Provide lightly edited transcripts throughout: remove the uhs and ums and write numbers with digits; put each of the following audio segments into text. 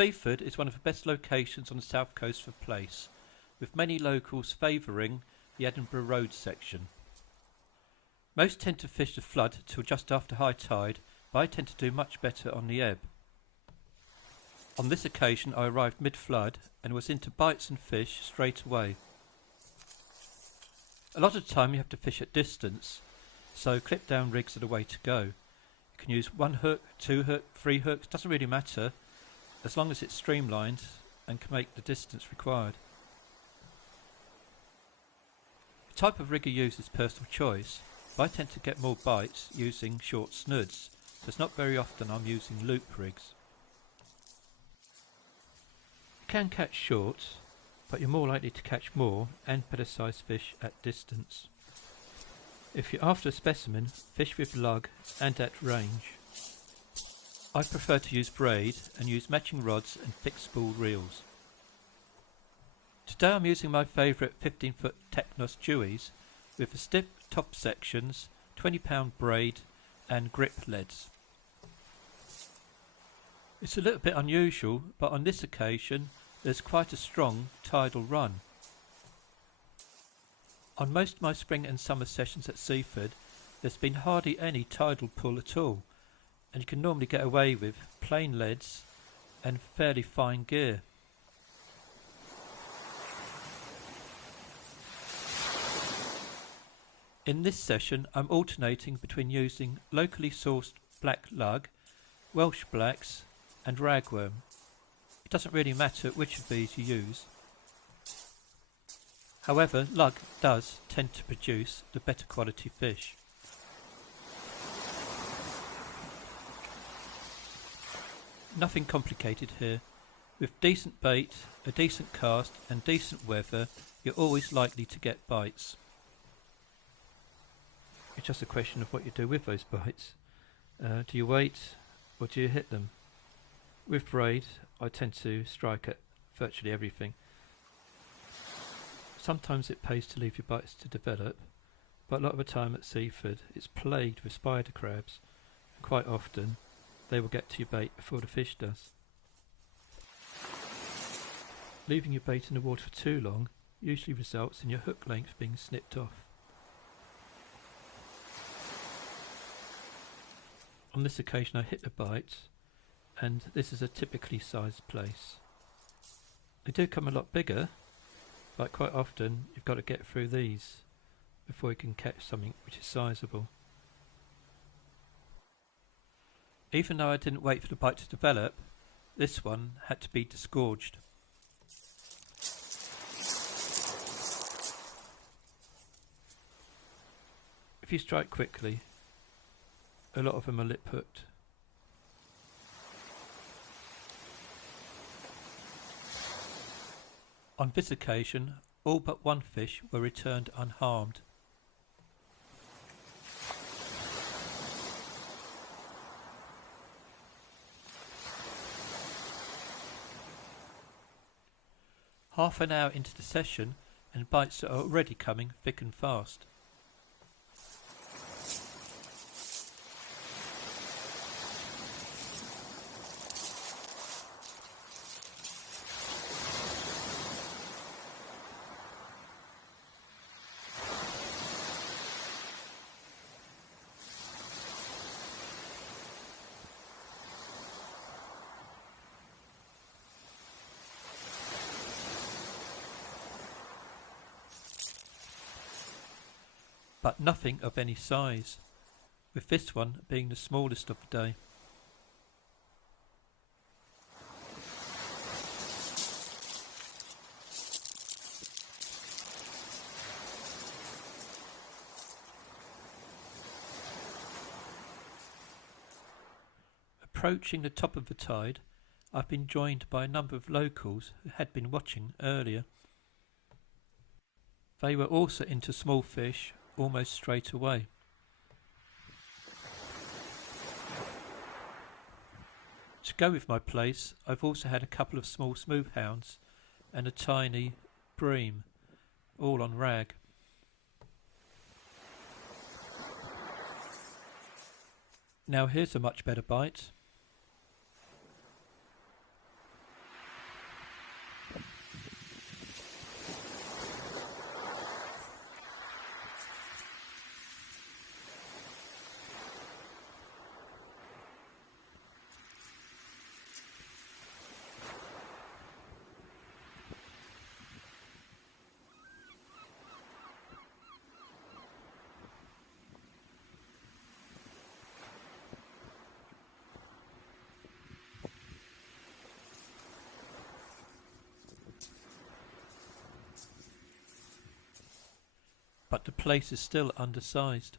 Seaford is one of the best locations on the south coast for PLAICE, with many locals favouring the Edinburgh Road section. Most tend to fish the flood till just after high tide, but I tend to do much better on the ebb. On this occasion I arrived mid-flood and was into bites and fish straight away. A lot of the time you have to fish at distance, so clip down rigs are the way to go. You can use 1 hook, 2 hook, 3 hooks, doesn't really matter, as long as it's streamlined and can make the distance required. The type of rig you use is personal choice, but I tend to get more bites using short snoods, so it's not very often I'm using loop rigs. You can catch short, but you're more likely to catch more and better sized fish at distance. If you're after a specimen, fish with lug and at range. I prefer to use braid and use matching rods and fixed spool reels. Today I'm using my favourite 15-foot Technos Deweys with the stiff top sections, 20-pound braid and grip leads. It's a little bit unusual, but on this occasion there's quite a strong tidal run. On most of my spring and summer sessions at Seaford, there's been hardly any tidal pull at all, and you can normally get away with plain leads and fairly fine gear. In this session I'm alternating between using locally sourced black lug, Welsh blacks and ragworm. It doesn't really matter which of these you use. However, lug does tend to produce the better quality fish. Nothing complicated here. With decent bait, a decent cast and decent weather, you're always likely to get bites. It's just a question of what you do with those bites. Do you wait or do you hit them? With braid, I tend to strike at virtually everything. Sometimes it pays to leave your bites to develop, but a lot of the time at Seaford it's plagued with spider crabs, and quite often they will get to your bait before the fish does. Leaving your bait in the water for too long usually results in your hook length being snipped off. On this occasion I hit the bite, and this is a typically sized PLAICE. They do come a lot bigger, but quite often you've got to get through these before you can catch something which is sizable. Even though I didn't wait for the bite to develop, this one had to be disgorged. If you strike quickly, a lot of them are lip hooked. On this occasion, all but one fish were returned unharmed. Half an hour into the session and bites are already coming thick and fast. But nothing of any size, with this one being the smallest of the day. Approaching the top of the tide, I've been joined by a number of locals who had been watching earlier. They were also into small fish almost straight away. To go with my PLAICE, I've also had a couple of small smoothhounds and a tiny bream, all on rag. Now here's a much better bite. but the place is still undersized.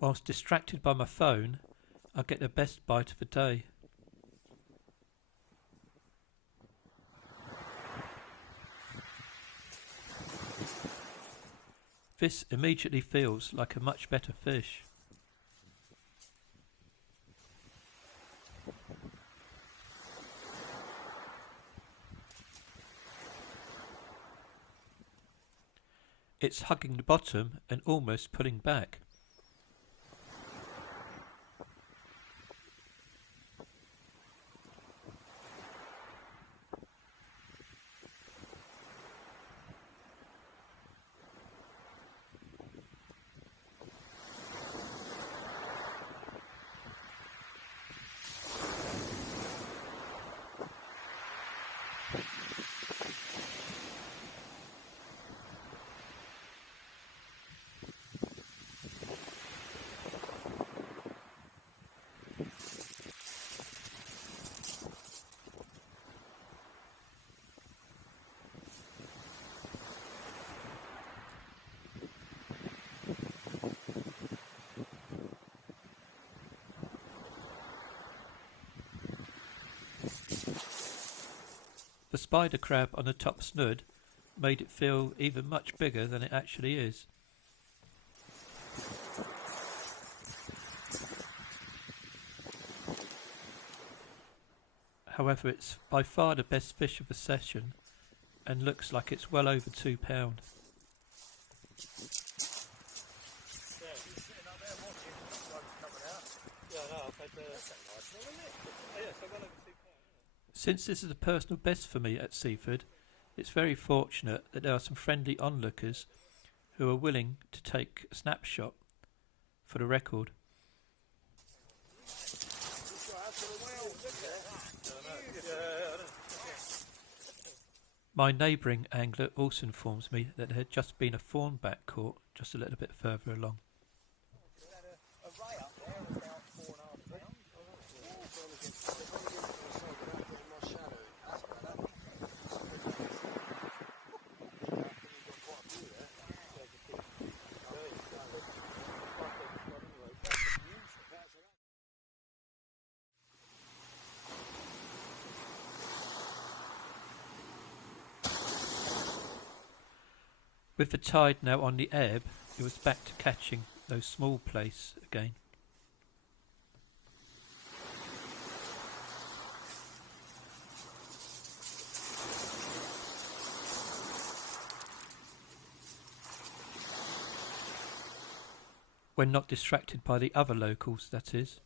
Whilst distracted by my phone, I get the best bite of the day. This immediately feels like a much better fish. It's hugging the bottom and almost pulling back. The spider crab on the top snood made it feel even much bigger than it actually is. However, it's by far the best fish of the session and looks like it's well over £2. Since this is a personal best for me at Seaford, it's very fortunate that there are some friendly onlookers who are willing to take a snapshot for the record. My neighbouring angler also informs me that there had just been a fawnback caught just a little bit further along. With the tide now on the ebb, it was back to catching those small plaice again. When not distracted by the other locals, that is.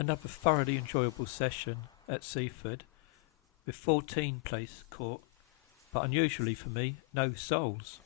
Another thoroughly enjoyable session at Seaford with 14 plaice caught, but unusually for me, no soles.